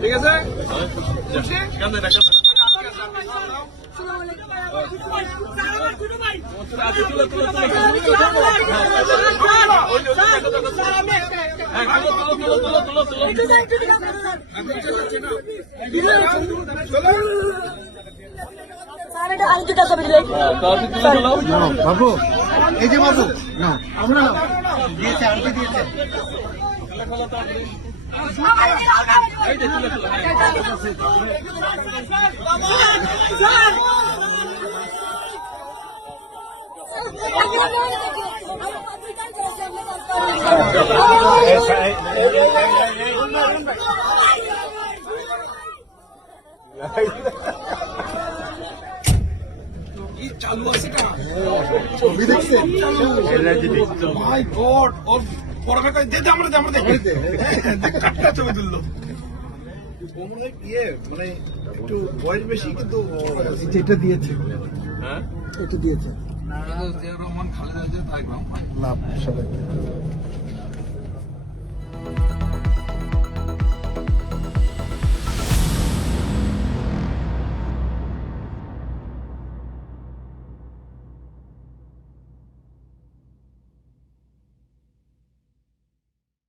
ঠিক আছে বাবু এই যে বাবু না আমরা দিয়েছে আনতে দিয়েছে চালু আছে ছবি দেখছেন মাই গড ওর পড়াটা দে আমরা ছবি তুললো মানে একটু বয়স বেশি কিন্তু এটা দিয়েছে হ্যাঁ এটা দিয়েছে রহমান খালেদা জিয়া তারেক রহমান না